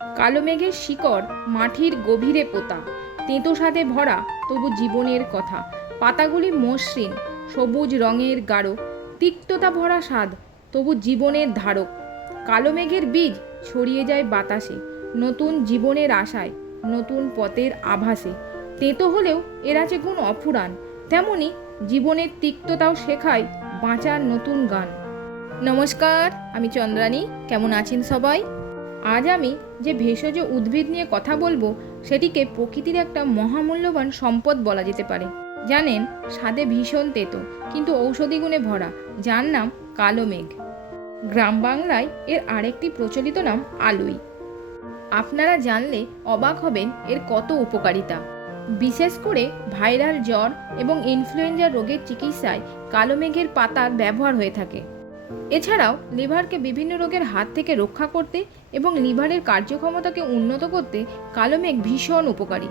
কালো মেঘের শিকড় মাটির গভীরে পোতা। তেঁতো স্বাদে ভরা, তবু জীবনের কথা। পাতাগুলি মসৃণ, সবুজ রঙের গাঢ়। তিক্ততা ভরা স্বাদ, তবু জীবনের ধারক। কালো মেঘের বীজ ছড়িয়ে যায় বাতাসে, নতুন জীবনের আশায়, নতুন পথের আভাসে। তেঁতো হলেও এর আছে গুণ অফুরান, তেমনি জীবনের তিক্ততাও শেখায় বাঁচার নতুন গান। নমস্কার, আমি চন্দ্রানী। কেমন আছেন সবাই? আজ আমি যে ভেষজ উদ্ভিদ নিয়ে কথা বলব, সেটিকে প্রকৃতির একটা মহামূল্যবান সম্পদ বলা যেতে পারে। জানেন, স্বাদে ভীষণ তেতো, কিন্তু ঔষধি গুণে ভরা, যার নাম কালো মেঘ। গ্রাম বাংলায় এর আরেকটি প্রচলিত নাম আলুই। আপনারা জানলে অবাক হবেন এর কত উপকারিতা। বিশেষ করে ভাইরাল জ্বর এবং ইনফ্লুয়েঞ্জা রোগের চিকিৎসায় কালো মেঘের পাতার ব্যবহার হয়ে থাকে। এছাড়াও লিভারকে বিভিন্ন রোগের হাত থেকে রক্ষা করতে এবং লিভারের কার্যক্ষমতাকে উন্নত করতে কালো মেঘ ভীষণ উপকারী।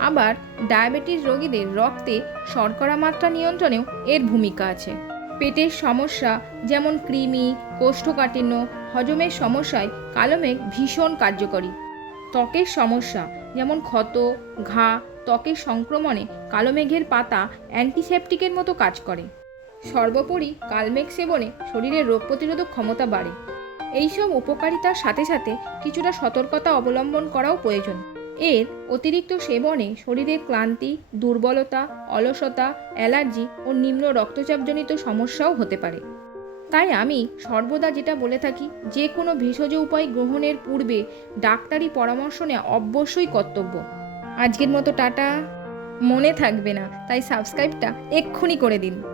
আবার ডায়াবেটিস রোগীদের রক্তে শর্করা মাত্রা নিয়ন্ত্রণেও এর ভূমিকা আছে। পেটের সমস্যা যেমন কৃমি, কোষ্ঠকাঠিন্য, হজমের সমস্যায় কালো মেঘ ভীষণ কার্যকরী। ত্বকের সমস্যা যেমন ক্ষত, ঘা, ত্বকের সংক্রমণে কালো মেঘের পাতা অ্যান্টিসেপটিকের মতো কাজ করে। সর্বোপরি কালমেঘ সেবনে শরীরের রোগ প্রতিরোধক ক্ষমতা বাড়ে। এইসব উপকারিতার সাথে সাথে কিছুটা সতর্কতা অবলম্বন করাও প্রয়োজন। এর অতিরিক্ত সেবনে শরীরের ক্লান্তি, দুর্বলতা, অলসতা, অ্যালার্জি ও নিম্ন রক্তচাপজনিত সমস্যাও হতে পারে। তাই আমি সর্বদা যেটা বলে থাকি যে কোনো ভেষজ উপায় গ্রহণের পূর্বে ডাক্তারি পরামর্শ নেওয়া অবশ্যই কর্তব্য। আজকের মতো টাটা। মনে থাকবে না, তাই সাবস্ক্রাইবটা এক্ষুনি করে দিন।